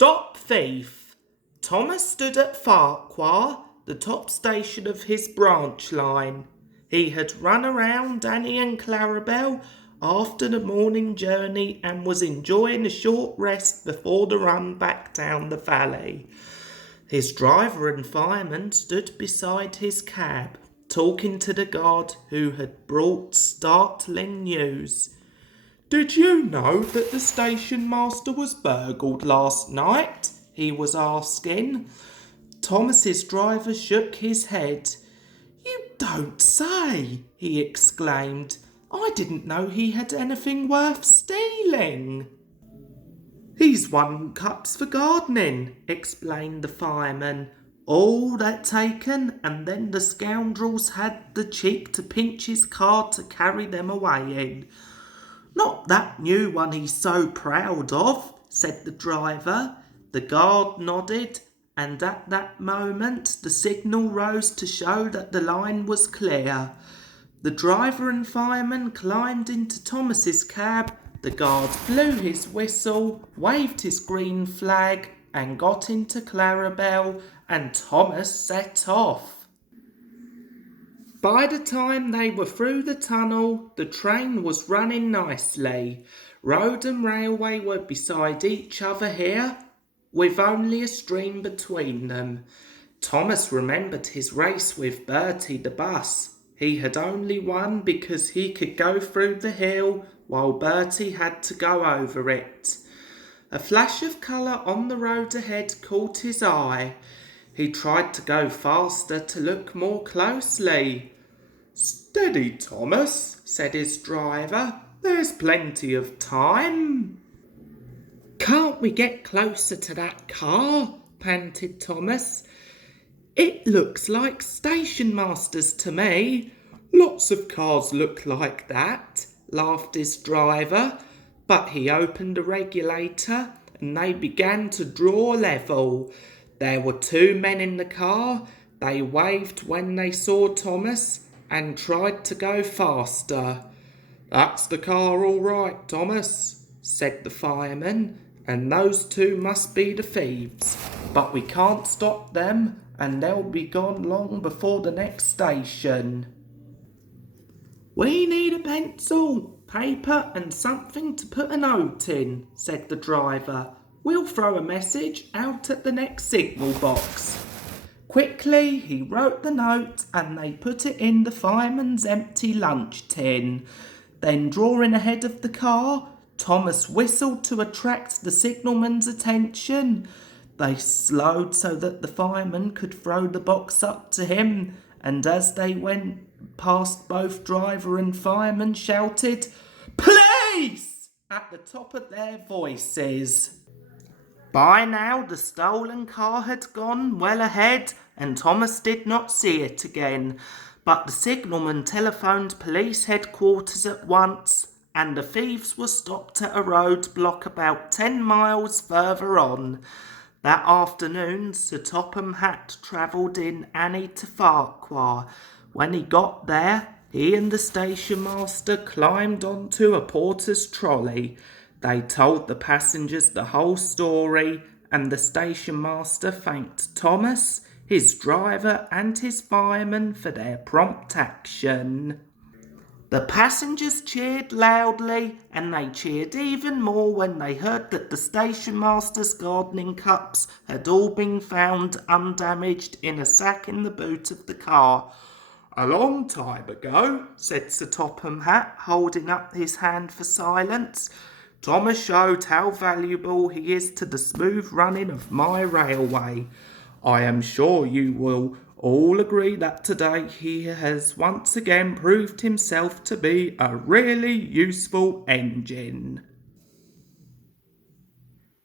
Stop thief! Thomas stood at Farquhar, the top station of his branch line. He had run around Annie and Clarabel after the morning journey and was enjoying a short rest before the run back down the valley. His driver and fireman stood beside his cab, talking to the guard who had brought startling news. "Did you know that the station master was burgled last night?" he was asking. Thomas's driver shook his head. "You don't say," he exclaimed. "I didn't know he had anything worth stealing." "He's won cups for gardening," explained the fireman. "All that taken, and then the scoundrels had the cheek to pinch his car to carry them away in." "Not that new one he's so proud of," said the driver. The guard nodded, and at that moment the signal rose to show that the line was clear. The driver and fireman climbed into Thomas's cab. The guard blew his whistle, waved his green flag, and got into Clarabel, and Thomas set off. By the time they were through the tunnel, the train was running nicely. Road and railway were beside each other here, with only a stream between them. Thomas remembered his race with Bertie the bus. He had only won because he could go through the hill while Bertie had to go over it. A flash of colour on the road ahead caught his eye. He tried to go faster to look more closely. "Steady, Thomas," said his driver. "There's plenty of time." "Can't we get closer to that car?" panted Thomas. "It looks like station masters to me." "Lots of cars look like that," laughed his driver. But he opened the regulator and they began to draw level. There were two men in the car. They waved when they saw Thomas and tried to go faster. "That's the car all right, Thomas," said the fireman, "and those two must be the thieves. But we can't stop them, and they'll be gone long before the next station." "We need a pencil, paper and something to put a note in," said the driver. "We'll throw a message out at the next signal box." Quickly he wrote the note and they put it in the fireman's empty lunch tin. Then, drawing ahead of the car, Thomas whistled to attract the signalman's attention. They slowed so that the fireman could throw the box up to him, and as they went past, both driver and fireman shouted, "Police!" at the top of their voices. By now the stolen car had gone well ahead, and Thomas did not see it again. But the signalman telephoned police headquarters at once, and the thieves were stopped at a roadblock about 10 miles further on. That afternoon Sir Topham Hatt travelled in Annie to Farquhar. When he got there, he and the station master climbed onto a porter's trolley. They told the passengers the whole story, and the station master thanked Thomas, his driver and his fireman for their prompt action. The passengers cheered loudly, and they cheered even more when they heard that the station master's gardening cups had all been found undamaged in a sack in the boot of the car. "A long time ago," said Sir Topham Hatt, holding up his hand for silence, "Thomas showed how valuable he is to the smooth running of my railway. I am sure you will all agree that today he has once again proved himself to be a really useful engine."